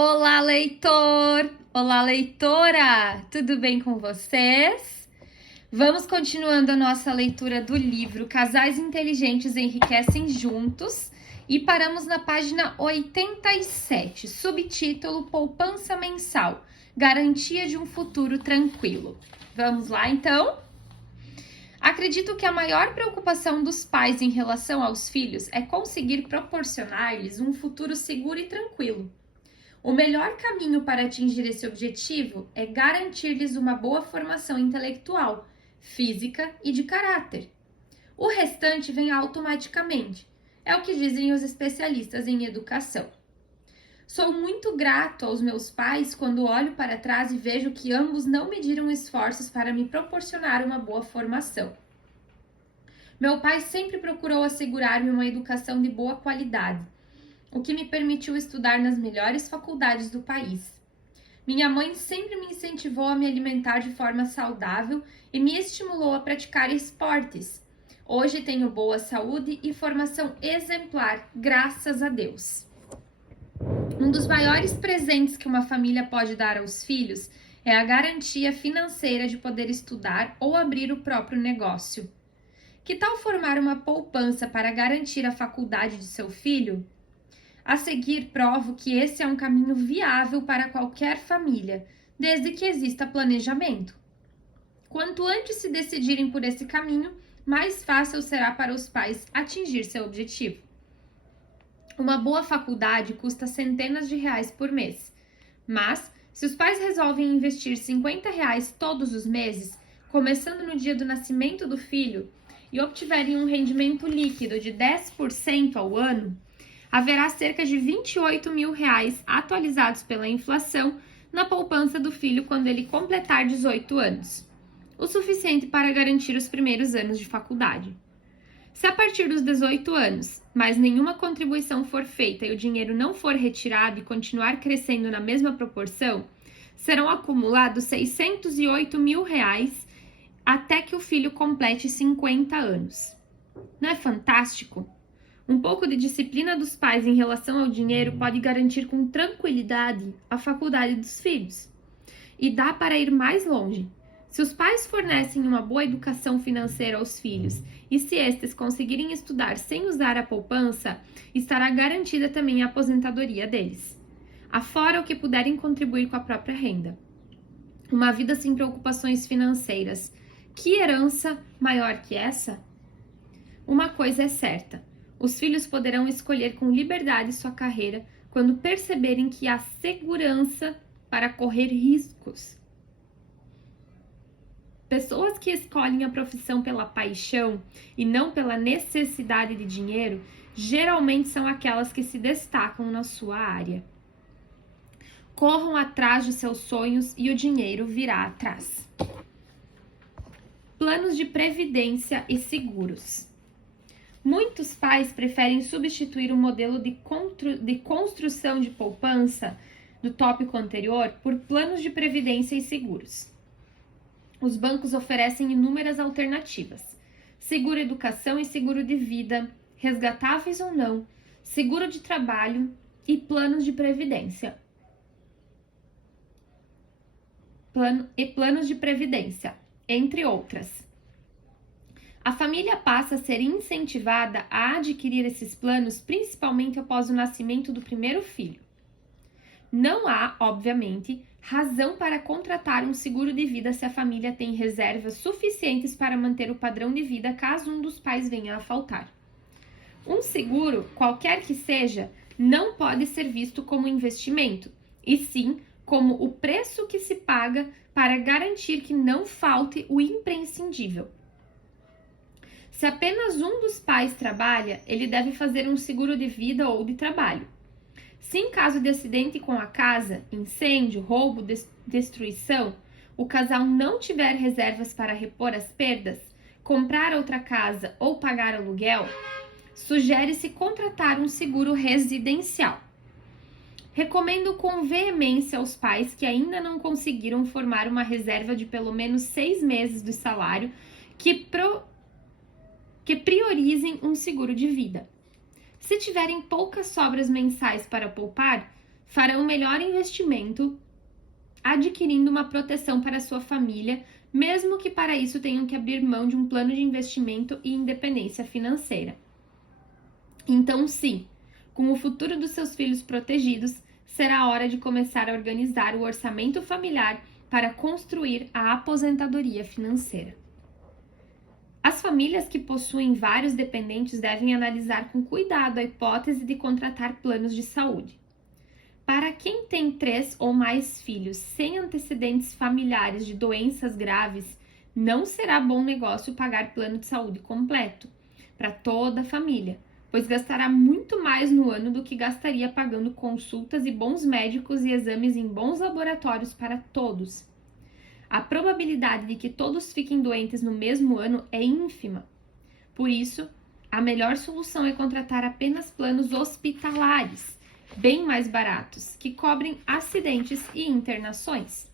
Olá, leitor! Olá, leitora! Tudo bem com vocês? Vamos continuando a nossa leitura do livro Casais Inteligentes Enriquecem Juntos e paramos na página 87, subtítulo Poupança Mensal, Garantia de um Futuro Tranquilo. Vamos lá, então? Acredito que a maior preocupação dos pais em relação aos filhos é conseguir proporcionar-lhes um futuro seguro e tranquilo. O melhor caminho para atingir esse objetivo é garantir-lhes uma boa formação intelectual, física e de caráter. O restante vem automaticamente, é o que dizem os especialistas em educação. Sou muito grato aos meus pais quando olho para trás e vejo que ambos não mediram esforços para me proporcionar uma boa formação. Meu pai sempre procurou assegurar-me uma educação de boa qualidade, o que me permitiu estudar nas melhores faculdades do país. Minha mãe sempre me incentivou a me alimentar de forma saudável e me estimulou a praticar esportes. Hoje tenho boa saúde e formação exemplar, graças a Deus. Um dos maiores presentes que uma família pode dar aos filhos é a garantia financeira de poder estudar ou abrir o próprio negócio. Que tal formar uma poupança para garantir a faculdade de seu filho? A seguir, provo que esse é um caminho viável para qualquer família, desde que exista planejamento. Quanto antes se decidirem por esse caminho, mais fácil será para os pais atingir seu objetivo. Uma boa faculdade custa centenas de reais por mês, mas se os pais resolvem investir R$ 50 todos os meses, começando no dia do nascimento do filho, e obtiverem um rendimento líquido de 10% ao ano, haverá cerca de R$ 28 mil atualizados pela inflação na poupança do filho quando ele completar 18 anos, o suficiente para garantir os primeiros anos de faculdade. Se a partir dos 18 anos, mais nenhuma contribuição for feita e o dinheiro não for retirado e continuar crescendo na mesma proporção, serão acumulados R$ 608 mil até que o filho complete 50 anos. Não é fantástico? Um pouco de disciplina dos pais em relação ao dinheiro pode garantir com tranquilidade a faculdade dos filhos. E dá para ir mais longe. Se os pais fornecem uma boa educação financeira aos filhos e se estes conseguirem estudar sem usar a poupança, estará garantida também a aposentadoria deles. Afora o que puderem contribuir com a própria renda. Uma vida sem preocupações financeiras. Que herança maior que essa? Uma coisa é certa. Os filhos poderão escolher com liberdade sua carreira quando perceberem que há segurança para correr riscos. Pessoas que escolhem a profissão pela paixão e não pela necessidade de dinheiro, geralmente são aquelas que se destacam na sua área. Corram atrás de seus sonhos e o dinheiro virá atrás. Planos de previdência e seguros. Muitos pais preferem substituir o modelo de construção de poupança do tópico anterior por planos de previdência e seguros. Os bancos oferecem inúmeras alternativas: seguro educação e seguro de vida, resgatáveis ou não, seguro de trabalho e planos de previdência. Planos de previdência, entre outras. A família passa a ser incentivada a adquirir esses planos principalmente após o nascimento do primeiro filho. Não há, obviamente, razão para contratar um seguro de vida se a família tem reservas suficientes para manter o padrão de vida caso um dos pais venha a faltar. Um seguro, qualquer que seja, não pode ser visto como investimento, e sim como o preço que se paga para garantir que não falte o imprescindível. Se apenas um dos pais trabalha, ele deve fazer um seguro de vida ou de trabalho. Se em caso de acidente com a casa, incêndio, roubo, destruição, o casal não tiver reservas para repor as perdas, comprar outra casa ou pagar aluguel, sugere-se contratar um seguro residencial. Recomendo com veemência aos pais que ainda não conseguiram formar uma reserva de pelo menos 6 meses do salário que priorizem um seguro de vida. Se tiverem poucas sobras mensais para poupar, farão o melhor investimento adquirindo uma proteção para a sua família, mesmo que para isso tenham que abrir mão de um plano de investimento e independência financeira. Então, sim, com o futuro dos seus filhos protegidos, será hora de começar a organizar o orçamento familiar para construir a aposentadoria financeira. As famílias que possuem vários dependentes devem analisar com cuidado a hipótese de contratar planos de saúde. Para quem tem 3 ou mais filhos sem antecedentes familiares de doenças graves, não será bom negócio pagar plano de saúde completo para toda a família, pois gastará muito mais no ano do que gastaria pagando consultas e bons médicos e exames em bons laboratórios para todos. A probabilidade de que todos fiquem doentes no mesmo ano é ínfima. Por isso, a melhor solução é contratar apenas planos hospitalares, bem mais baratos, que cobrem acidentes e internações.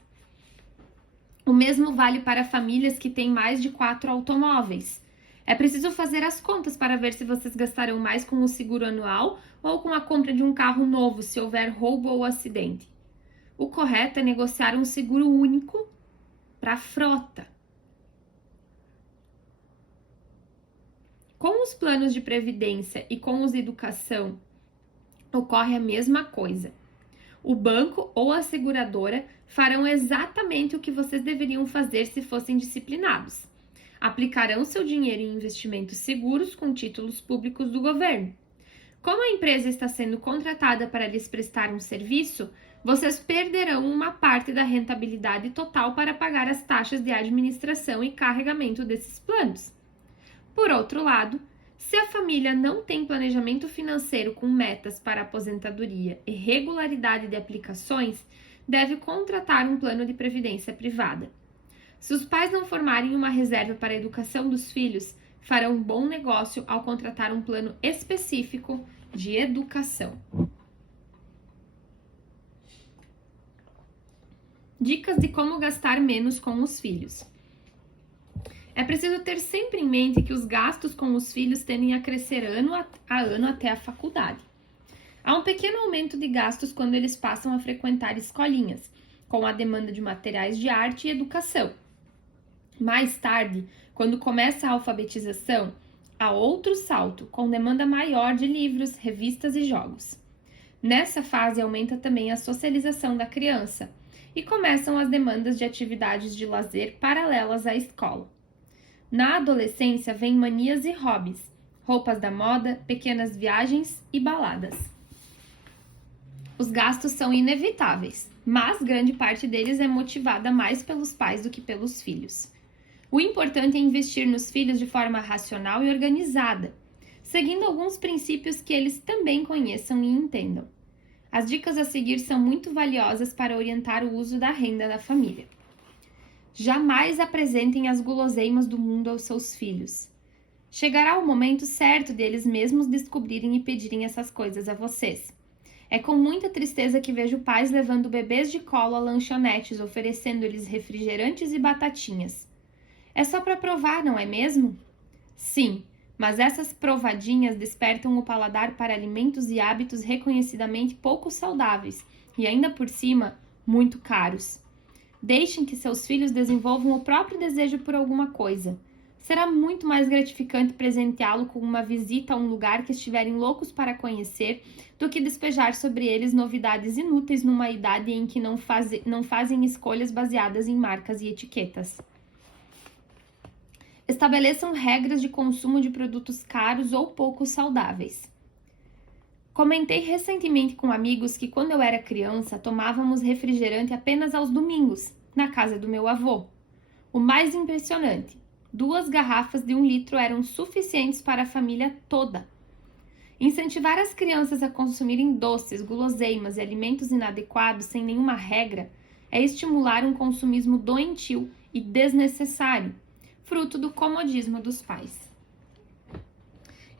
O mesmo vale para famílias que têm mais de 4 automóveis. É preciso fazer as contas para ver se vocês gastarão mais com o seguro anual ou com a compra de um carro novo se houver roubo ou acidente. O correto é negociar um seguro único para a frota. Com os planos de previdência e com os de educação, ocorre a mesma coisa. O banco ou a seguradora farão exatamente o que vocês deveriam fazer se fossem disciplinados. Aplicarão seu dinheiro em investimentos seguros com títulos públicos do governo. Como a empresa está sendo contratada para lhes prestar um serviço, vocês perderão uma parte da rentabilidade total para pagar as taxas de administração e carregamento desses planos. Por outro lado, se a família não tem planejamento financeiro com metas para aposentadoria e regularidade de aplicações, deve contratar um plano de previdência privada. Se os pais não formarem uma reserva para a educação dos filhos, farão um bom negócio ao contratar um plano específico de educação. Dicas de como gastar menos com os filhos. É preciso ter sempre em mente que os gastos com os filhos tendem a crescer ano a ano até a faculdade. Há um pequeno aumento de gastos quando eles passam a frequentar escolinhas, com a demanda de materiais de arte e educação. Mais tarde, quando começa a alfabetização, há outro salto, com demanda maior de livros, revistas e jogos. Nessa fase aumenta também a socialização da criança e começam as demandas de atividades de lazer paralelas à escola. Na adolescência vêm manias e hobbies, roupas da moda, pequenas viagens e baladas. Os gastos são inevitáveis, mas grande parte deles é motivada mais pelos pais do que pelos filhos. O importante é investir nos filhos de forma racional e organizada, seguindo alguns princípios que eles também conheçam e entendam. As dicas a seguir são muito valiosas para orientar o uso da renda da família. Jamais apresentem as guloseimas do mundo aos seus filhos. Chegará o momento certo deles mesmos descobrirem e pedirem essas coisas a vocês. É com muita tristeza que vejo pais levando bebês de colo a lanchonetes, oferecendo-lhes refrigerantes e batatinhas. É só para provar, não é mesmo? Sim, mas essas provadinhas despertam o paladar para alimentos e hábitos reconhecidamente pouco saudáveis e ainda por cima, muito caros. Deixem que seus filhos desenvolvam o próprio desejo por alguma coisa. Será muito mais gratificante presenteá-lo com uma visita a um lugar que estiverem loucos para conhecer do que despejar sobre eles novidades inúteis numa idade em que não fazem escolhas baseadas em marcas e etiquetas. Estabeleçam regras de consumo de produtos caros ou pouco saudáveis. Comentei recentemente com amigos que quando eu era criança tomávamos refrigerante apenas aos domingos, na casa do meu avô. O mais impressionante, 2 garrafas de 1 litro eram suficientes para a família toda. Incentivar as crianças a consumirem doces, guloseimas e alimentos inadequados sem nenhuma regra é estimular um consumismo doentio e desnecessário, fruto do comodismo dos pais.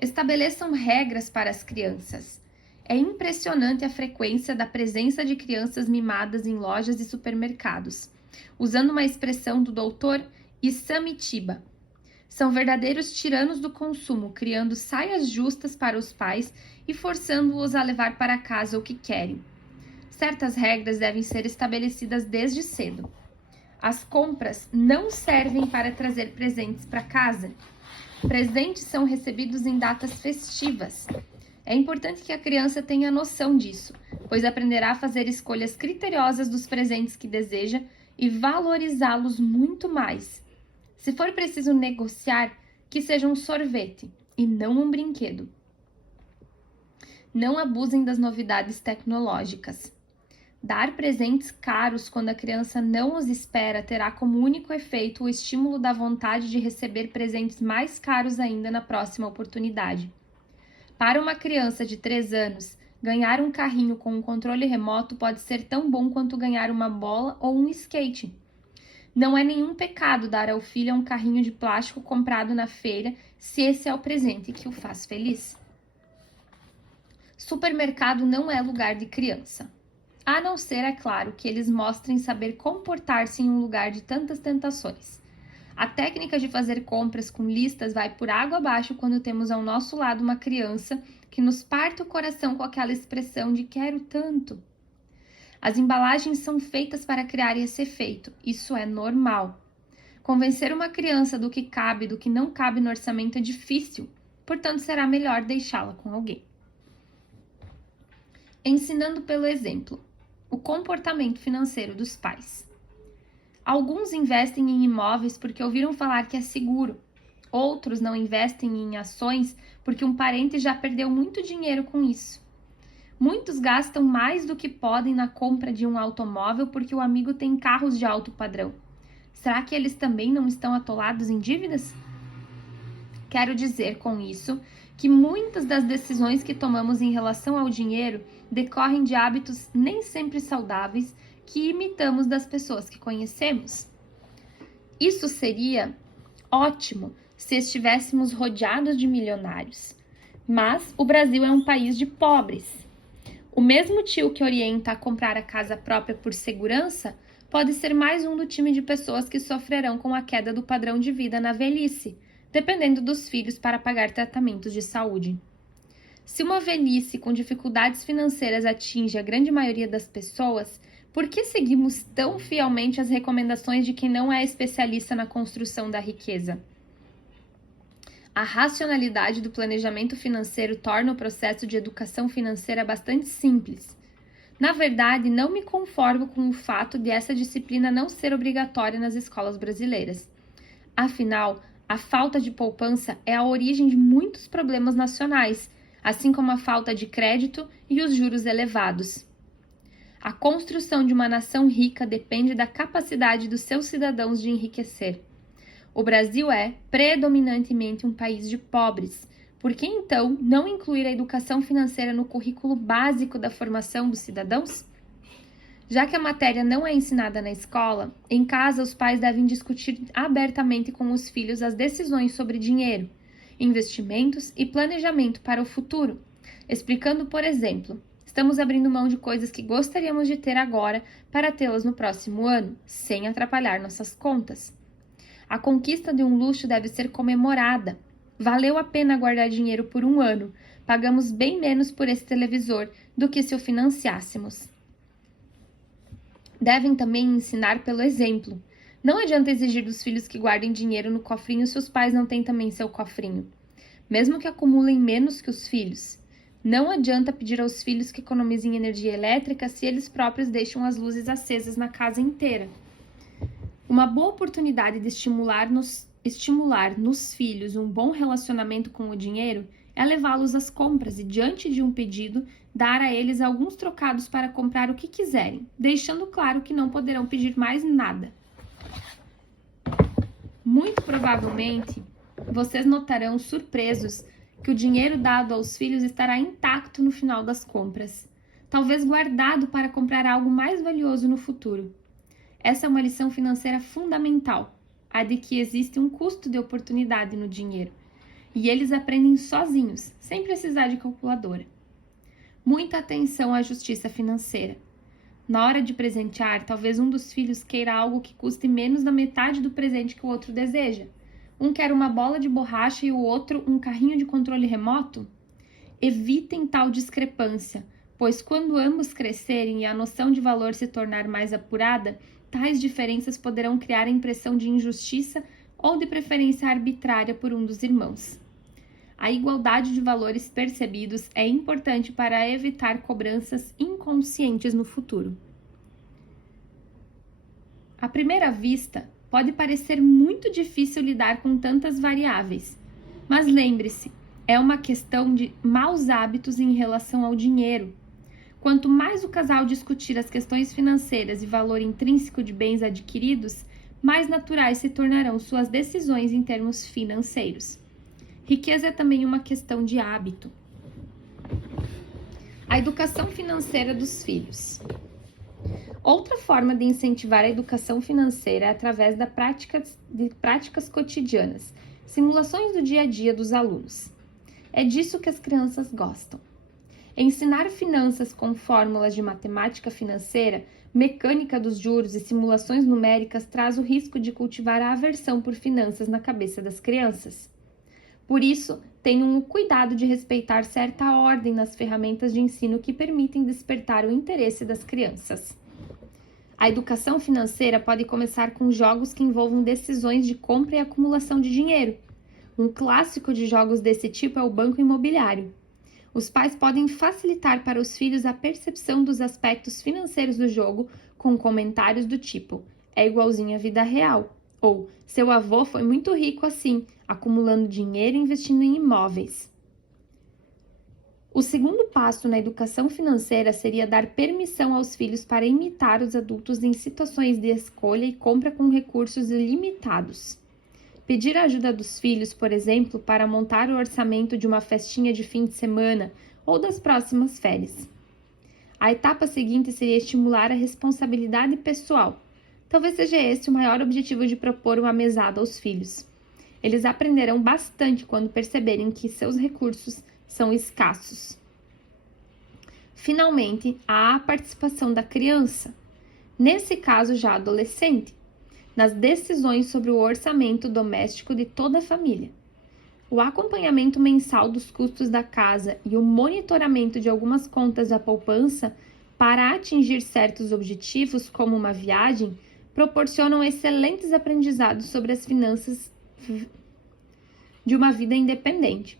Estabeleçam regras para as crianças. É impressionante a frequência da presença de crianças mimadas em lojas e supermercados, usando uma expressão do Dr. Isami-Chiba. São verdadeiros tiranos do consumo, criando saias justas para os pais e forçando-os a levar para casa o que querem. Certas regras devem ser estabelecidas desde cedo. As compras não servem para trazer presentes para casa. Presentes são recebidos em datas festivas. É importante que a criança tenha noção disso, pois aprenderá a fazer escolhas criteriosas dos presentes que deseja e valorizá-los muito mais. Se for preciso negociar, que seja um sorvete e não um brinquedo. Não abusem das novidades tecnológicas. Dar presentes caros quando a criança não os espera terá como único efeito o estímulo da vontade de receber presentes mais caros ainda na próxima oportunidade. Para uma criança de 3 anos, ganhar um carrinho com um controle remoto pode ser tão bom quanto ganhar uma bola ou um skate. Não é nenhum pecado dar ao filho um carrinho de plástico comprado na feira, se esse é o presente que o faz feliz. Supermercado não é lugar de criança. A não ser, é claro, que eles mostrem saber comportar-se em um lugar de tantas tentações. A técnica de fazer compras com listas vai por água abaixo quando temos ao nosso lado uma criança que nos parte o coração com aquela expressão de quero tanto. As embalagens são feitas para criar esse efeito, isso é normal. Convencer uma criança do que cabe e do que não cabe no orçamento é difícil, portanto será melhor deixá-la com alguém. Ensinando pelo exemplo. O comportamento financeiro dos pais. Alguns investem em imóveis porque ouviram falar que é seguro. Outros não investem em ações porque um parente já perdeu muito dinheiro com isso. Muitos gastam mais do que podem na compra de um automóvel porque o amigo tem carros de alto padrão. Será que eles também não estão atolados em dívidas? Quero dizer com isso que muitas das decisões que tomamos em relação ao dinheiro decorrem de hábitos nem sempre saudáveis que imitamos das pessoas que conhecemos. Isso seria ótimo se estivéssemos rodeados de milionários, mas o Brasil é um país de pobres. O mesmo tio que orienta a comprar a casa própria por segurança pode ser mais um do time de pessoas que sofrerão com a queda do padrão de vida na velhice, dependendo dos filhos para pagar tratamentos de saúde. Se uma velhice com dificuldades financeiras atinge a grande maioria das pessoas, por que seguimos tão fielmente as recomendações de quem não é especialista na construção da riqueza? A racionalidade do planejamento financeiro torna o processo de educação financeira bastante simples. Na verdade, não me conformo com o fato de essa disciplina não ser obrigatória nas escolas brasileiras. Afinal, a falta de poupança é a origem de muitos problemas nacionais, assim como a falta de crédito e os juros elevados. A construção de uma nação rica depende da capacidade dos seus cidadãos de enriquecer. O Brasil é, predominantemente, um país de pobres. Por que, então, não incluir a educação financeira no currículo básico da formação dos cidadãos? Já que a matéria não é ensinada na escola, em casa os pais devem discutir abertamente com os filhos as decisões sobre dinheiro, investimentos e planejamento para o futuro, explicando, por exemplo, estamos abrindo mão de coisas que gostaríamos de ter agora para tê-las no próximo ano, sem atrapalhar nossas contas. A conquista de um luxo deve ser comemorada. Valeu a pena guardar dinheiro por um ano. Pagamos bem menos por esse televisor do que se o financiássemos. Devem também ensinar pelo exemplo. Não adianta exigir dos filhos que guardem dinheiro no cofrinho se os pais não têm também seu cofrinho, mesmo que acumulem menos que os filhos. Não adianta pedir aos filhos que economizem energia elétrica se eles próprios deixam as luzes acesas na casa inteira. Uma boa oportunidade de estimular nos filhos um bom relacionamento com o dinheiro é levá-los às compras e, diante de um pedido, dar a eles alguns trocados para comprar o que quiserem, deixando claro que não poderão pedir mais nada. Muito provavelmente, vocês notarão surpresos que o dinheiro dado aos filhos estará intacto no final das compras, talvez guardado para comprar algo mais valioso no futuro. Essa é uma lição financeira fundamental, a de que existe um custo de oportunidade no dinheiro, e eles aprendem sozinhos, sem precisar de calculadora. Muita atenção à justiça financeira. Na hora de presentear, talvez um dos filhos queira algo que custe menos da metade do presente que o outro deseja. Um quer uma bola de borracha e o outro um carrinho de controle remoto? Evitem tal discrepância, pois quando ambos crescerem e a noção de valor se tornar mais apurada, tais diferenças poderão criar a impressão de injustiça ou de preferência arbitrária por um dos irmãos. A igualdade de valores percebidos é importante para evitar cobranças inconscientes no futuro. À primeira vista, pode parecer muito difícil lidar com tantas variáveis, mas lembre-se, é uma questão de maus hábitos em relação ao dinheiro. Quanto mais o casal discutir as questões financeiras e valor intrínseco de bens adquiridos, mais naturais se tornarão suas decisões em termos financeiros. Riqueza é também uma questão de hábito. A educação financeira dos filhos. Outra forma de incentivar a educação financeira é através de práticas cotidianas, simulações do dia a dia dos alunos. É disso que as crianças gostam. Ensinar finanças com fórmulas de matemática financeira, mecânica dos juros e simulações numéricas traz o risco de cultivar a aversão por finanças na cabeça das crianças. Por isso, tenham o cuidado de respeitar certa ordem nas ferramentas de ensino que permitem despertar o interesse das crianças. A educação financeira pode começar com jogos que envolvam decisões de compra e acumulação de dinheiro. Um clássico de jogos desse tipo é o banco imobiliário. Os pais podem facilitar para os filhos a percepção dos aspectos financeiros do jogo com comentários do tipo: é igualzinho à vida real, ou seu avô foi muito rico assim, acumulando dinheiro e investindo em imóveis. O segundo passo na educação financeira seria dar permissão aos filhos para imitar os adultos em situações de escolha e compra com recursos ilimitados. Pedir a ajuda dos filhos, por exemplo, para montar o orçamento de uma festinha de fim de semana ou das próximas férias. A etapa seguinte seria estimular a responsabilidade pessoal. Talvez seja esse o maior objetivo de propor uma mesada aos filhos. Eles aprenderão bastante quando perceberem que seus recursos são escassos. Finalmente, há a participação da criança, nesse caso já adolescente, nas decisões sobre o orçamento doméstico de toda a família. O acompanhamento mensal dos custos da casa e o monitoramento de algumas contas da poupança para atingir certos objetivos, como uma viagem, proporcionam excelentes aprendizados sobre as finanças de uma vida independente.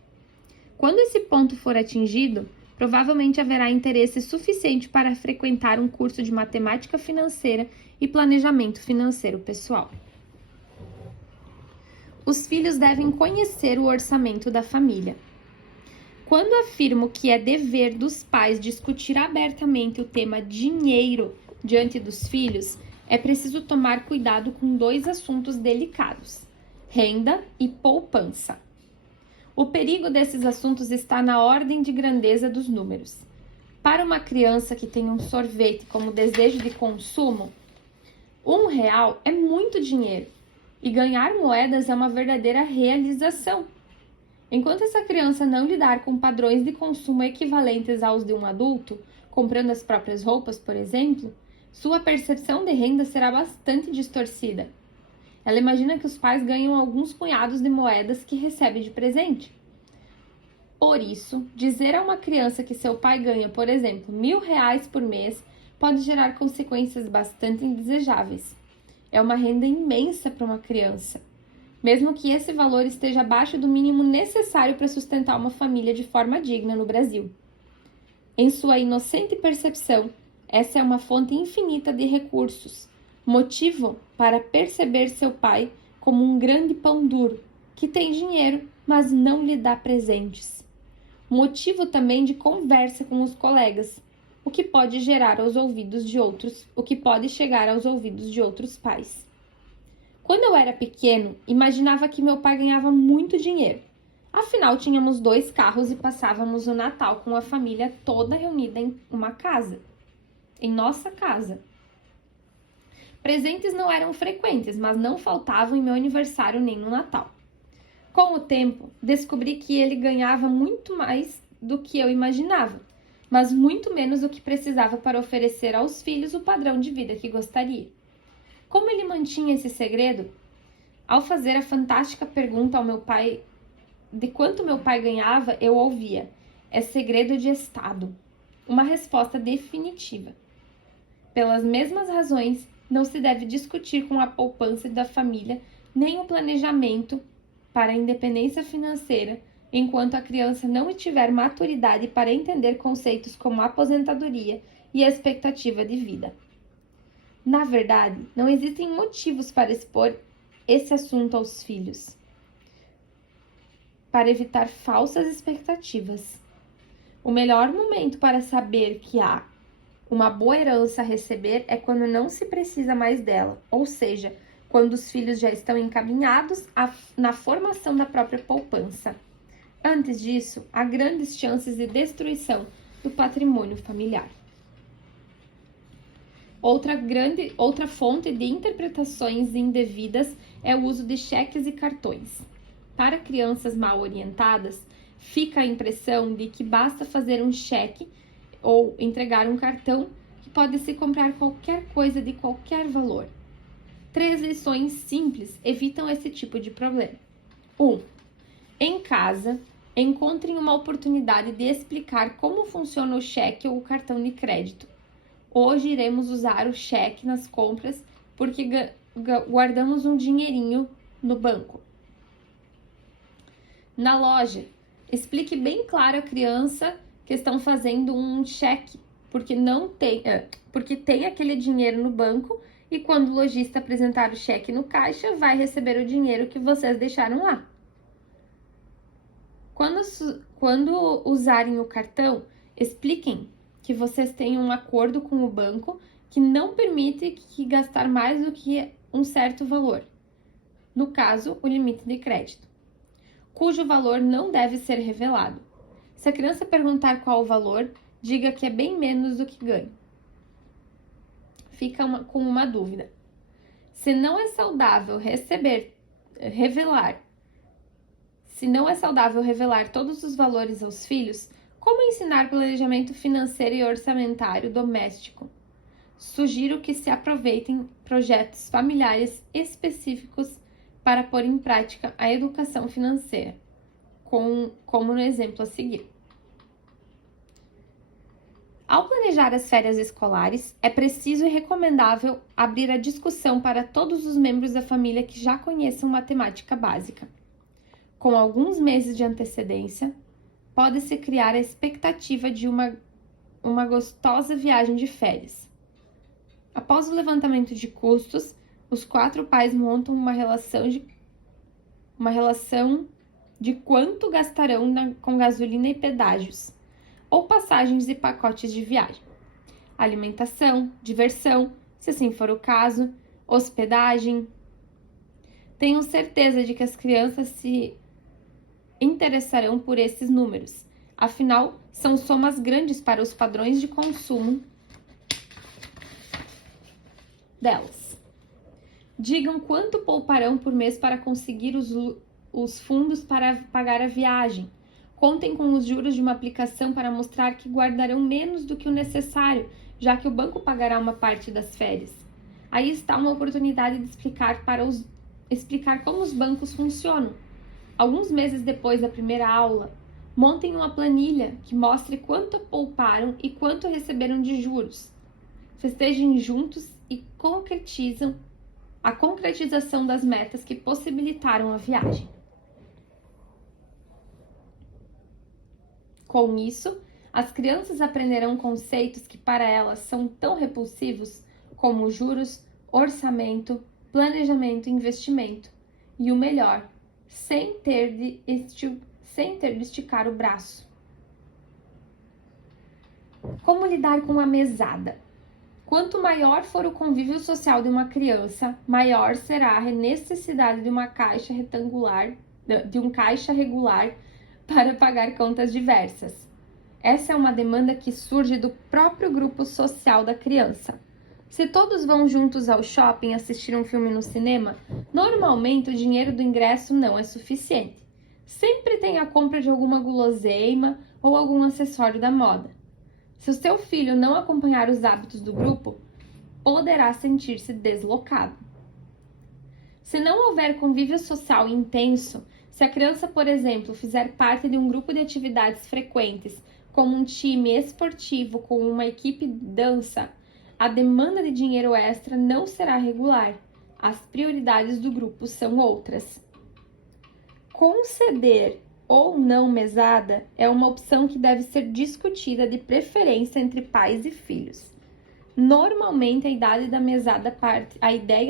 Quando esse ponto for atingido, provavelmente haverá interesse suficiente para frequentar um curso de matemática financeira e planejamento financeiro pessoal. Os filhos devem conhecer o orçamento da família. Quando afirmo que é dever dos pais discutir abertamente o tema dinheiro diante dos filhos, é preciso tomar cuidado com dois assuntos delicados: renda e poupança. O perigo desses assuntos está na ordem de grandeza dos números. Para uma criança que tem um sorvete como desejo de consumo, R$1 é muito dinheiro e ganhar moedas é uma verdadeira realização. Enquanto essa criança não lidar com padrões de consumo equivalentes aos de um adulto, comprando as próprias roupas, por exemplo, sua percepção de renda será bastante distorcida. Ela imagina que os pais ganham alguns punhados de moedas que recebe de presente. Por isso, dizer a uma criança que seu pai ganha, por exemplo, R$1.000 por mês pode gerar consequências bastante indesejáveis. É uma renda imensa para uma criança, mesmo que esse valor esteja abaixo do mínimo necessário para sustentar uma família de forma digna no Brasil. Em sua inocente percepção, essa é uma fonte infinita de recursos, motivo para perceber seu pai como um grande pão duro, que tem dinheiro, mas não lhe dá presentes. Motivo também de conversa com os colegas, o que pode chegar aos ouvidos de outros pais. Quando eu era pequeno, imaginava que meu pai ganhava muito dinheiro. Afinal, tínhamos 2 carros e passávamos o Natal com a família toda reunida em nossa casa. Presentes não eram frequentes, mas não faltavam em meu aniversário nem no Natal. Com o tempo, descobri que ele ganhava muito mais do que eu imaginava, mas muito menos do que precisava para oferecer aos filhos o padrão de vida que gostaria. Como ele mantinha esse segredo? Ao fazer a fantástica pergunta ao meu pai de quanto meu pai ganhava, eu ouvia: é segredo de Estado. uma resposta definitiva. Pelas mesmas razões, não se deve discutir com a poupança da família nem o planejamento para a independência financeira enquanto a criança não tiver maturidade para entender conceitos como aposentadoria e expectativa de vida. Na verdade, não existem motivos para expor esse assunto aos filhos, para evitar falsas expectativas. O melhor momento para saber que há uma boa herança a receber é quando não se precisa mais dela, ou seja, quando os filhos já estão encaminhados na formação da própria poupança. Antes disso, há grandes chances de destruição do patrimônio familiar. Outra fonte de interpretações indevidas é o uso de cheques e cartões. Para crianças mal orientadas, fica a impressão de que basta fazer um cheque ou entregar um cartão que pode-se comprar qualquer coisa de qualquer valor. 3 lições simples evitam esse tipo de problema. 1. Em casa, encontrem uma oportunidade de explicar como funciona o cheque ou o cartão de crédito. Hoje iremos usar o cheque nas compras porque guardamos um dinheirinho no banco. Na loja, explique bem claro à criança que estão fazendo um cheque, porque tem aquele dinheiro no banco e quando o lojista apresentar o cheque no caixa, vai receber o dinheiro que vocês deixaram lá. Quando usarem o cartão, expliquem que vocês têm um acordo com o banco que não permite que gastar mais do que um certo valor, no caso, o limite de crédito, cujo valor não deve ser revelado. Se a criança perguntar qual o valor, diga que é bem menos do que ganha. Fica com uma dúvida. Se não é saudável revelar todos os valores aos filhos, como ensinar planejamento financeiro e orçamentário doméstico? Sugiro que se aproveitem projetos familiares específicos para pôr em prática a educação financeira, como no exemplo a seguir. Ao planejar as férias escolares, é preciso e recomendável abrir a discussão para todos os membros da família que já conheçam matemática básica. Com alguns meses de antecedência, pode-se criar a expectativa de uma gostosa viagem de férias. Após o levantamento de custos, os 4 pais montam uma relação de quanto gastarão com gasolina e pedágios, ou passagens e pacotes de viagem, alimentação, diversão, se assim for o caso, hospedagem. Tenho certeza de que as crianças se interessarão por esses números, afinal, são somas grandes para os padrões de consumo delas. Digam quanto pouparão por mês para conseguir os fundos para pagar a viagem. Contem com os juros de uma aplicação para mostrar que guardarão menos do que o necessário, já que o banco pagará uma parte das férias. Aí está uma oportunidade de explicar como os bancos funcionam. Alguns meses depois da primeira aula, montem uma planilha que mostre quanto pouparam e quanto receberam de juros. Festejem juntos e a concretização das metas que possibilitaram a viagem. Com isso, as crianças aprenderão conceitos que para elas são tão repulsivos como juros, orçamento, planejamento e investimento. E o melhor, sem ter de esticar o braço. Como lidar com a mesada? Quanto maior for o convívio social de uma criança, maior será a necessidade de um caixa regular para pagar contas diversas. Essa é uma demanda que surge do próprio grupo social da criança. Se todos vão juntos ao shopping assistir um filme no cinema, normalmente o dinheiro do ingresso não é suficiente. Sempre tem a compra de alguma guloseima ou algum acessório da moda. Se o seu filho não acompanhar os hábitos do grupo, poderá sentir-se deslocado. Se não houver convívio social intenso, se a criança, por exemplo, fizer parte de um grupo de atividades frequentes, como um time esportivo com uma equipe de dança, a demanda de dinheiro extra não será regular. As prioridades do grupo são outras. Conceder ou não mesada é uma opção que deve ser discutida de preferência entre pais e filhos. Normalmente, a ideia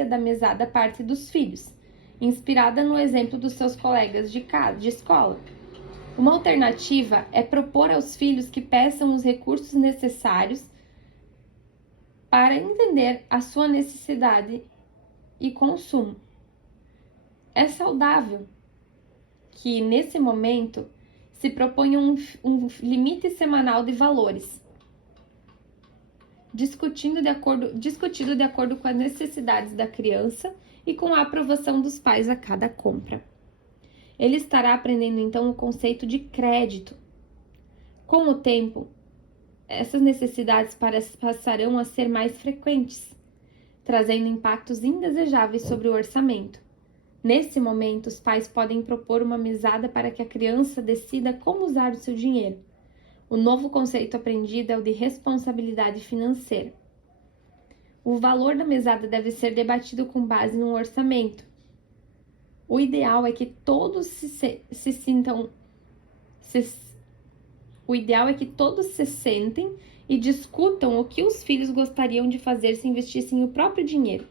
da mesada parte dos filhos, inspirada no exemplo dos seus colegas de escola. Uma alternativa é propor aos filhos que peçam os recursos necessários para entender a sua necessidade e consumo. É saudável que, nesse momento, se proponha um limite semanal de valores, discutido de acordo com as necessidades da criança e com a aprovação dos pais a cada compra. Ele estará aprendendo, então, o conceito de crédito. Com o tempo, essas necessidades passarão a ser mais frequentes, trazendo impactos indesejáveis sobre o orçamento. Nesse momento, os pais podem propor uma mesada para que a criança decida como usar o seu dinheiro. O novo conceito aprendido é o de responsabilidade financeira. O valor da mesada deve ser debatido com base num orçamento. O ideal é que todos se sentem e discutam o que os filhos gostariam de fazer se investissem o próprio dinheiro.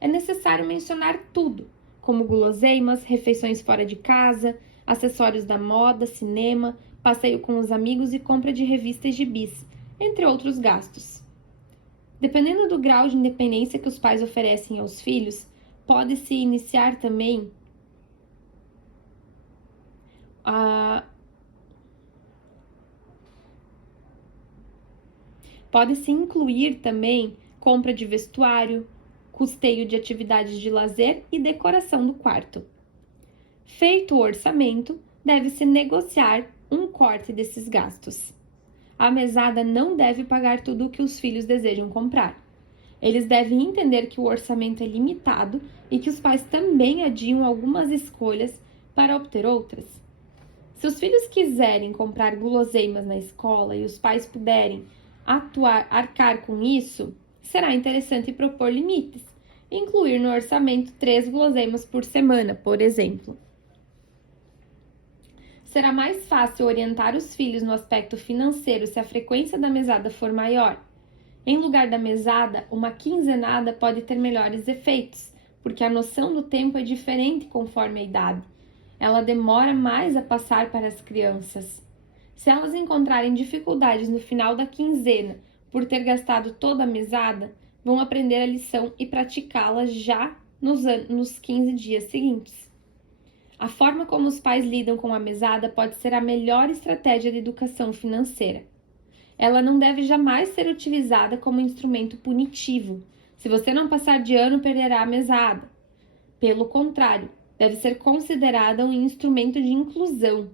É necessário mencionar tudo, como guloseimas, refeições fora de casa, acessórios da moda, cinema, passeio com os amigos e compra de revistas e gibis, entre outros gastos. Dependendo do grau de independência que os pais oferecem aos filhos, pode-se iniciar também Pode-se incluir também compra de vestuário, custeio de atividades de lazer e decoração do quarto. Feito o orçamento, deve-se negociar um corte desses gastos. A mesada não deve pagar tudo o que os filhos desejam comprar. Eles devem entender que o orçamento é limitado e que os pais também adiam algumas escolhas para obter outras. Se os filhos quiserem comprar guloseimas na escola e os pais puderem arcar com isso, será interessante propor limites, incluir no orçamento 3 guloseimas por semana, por exemplo. Será mais fácil orientar os filhos no aspecto financeiro se a frequência da mesada for maior. Em lugar da mesada, uma quinzenada pode ter melhores efeitos, porque a noção do tempo é diferente conforme a idade. Ela demora mais a passar para as crianças. Se elas encontrarem dificuldades no final da quinzena por ter gastado toda a mesada, vão aprender a lição e praticá-la já nos 15 dias seguintes. A forma como os pais lidam com a mesada pode ser a melhor estratégia de educação financeira. Ela não deve jamais ser utilizada como instrumento punitivo. Se você não passar de ano, perderá a mesada. Pelo contrário, deve ser considerada um instrumento de inclusão.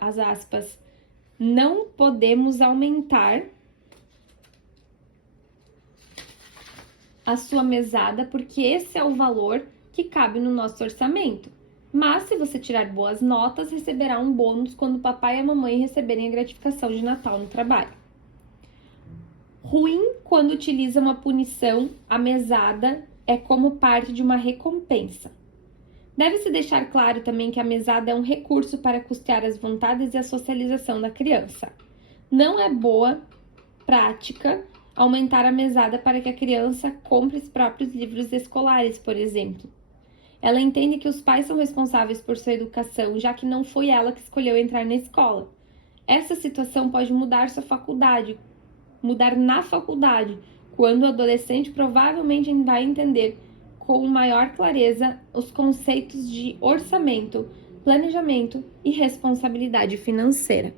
As aspas. Não podemos aumentar a sua mesada porque esse é o valor que cabe no nosso orçamento. Mas se você tirar boas notas, receberá um bônus quando o papai e a mamãe receberem a gratificação de Natal no trabalho. Ruim quando utiliza uma punição, a mesada é como parte de uma recompensa. Deve-se deixar claro também que a mesada é um recurso para custear as vontades e a socialização da criança. Não é boa prática aumentar a mesada para que a criança compre os próprios livros escolares, por exemplo. Ela entende que os pais são responsáveis por sua educação, já que não foi ela que escolheu entrar na escola. Essa situação pode mudar na faculdade, quando o adolescente provavelmente vai entender com maior clareza os conceitos de orçamento, planejamento e responsabilidade financeira.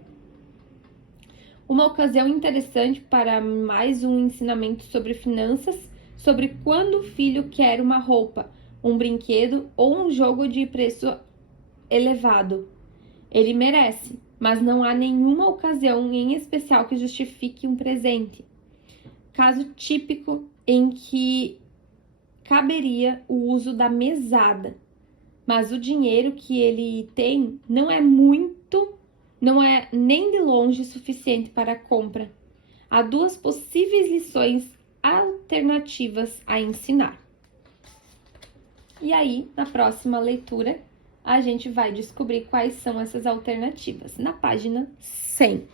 Uma ocasião interessante para mais um ensinamento sobre finanças, sobre quando o filho quer uma roupa, um brinquedo ou um jogo de preço elevado. Ele merece, mas não há nenhuma ocasião em especial que justifique um presente. Caso típico em que caberia o uso da mesada, mas o dinheiro que ele tem não é muito não é nem de longe suficiente para a compra. Há duas possíveis lições alternativas a ensinar. E aí, na próxima leitura, a gente vai descobrir quais são essas alternativas, na página 100.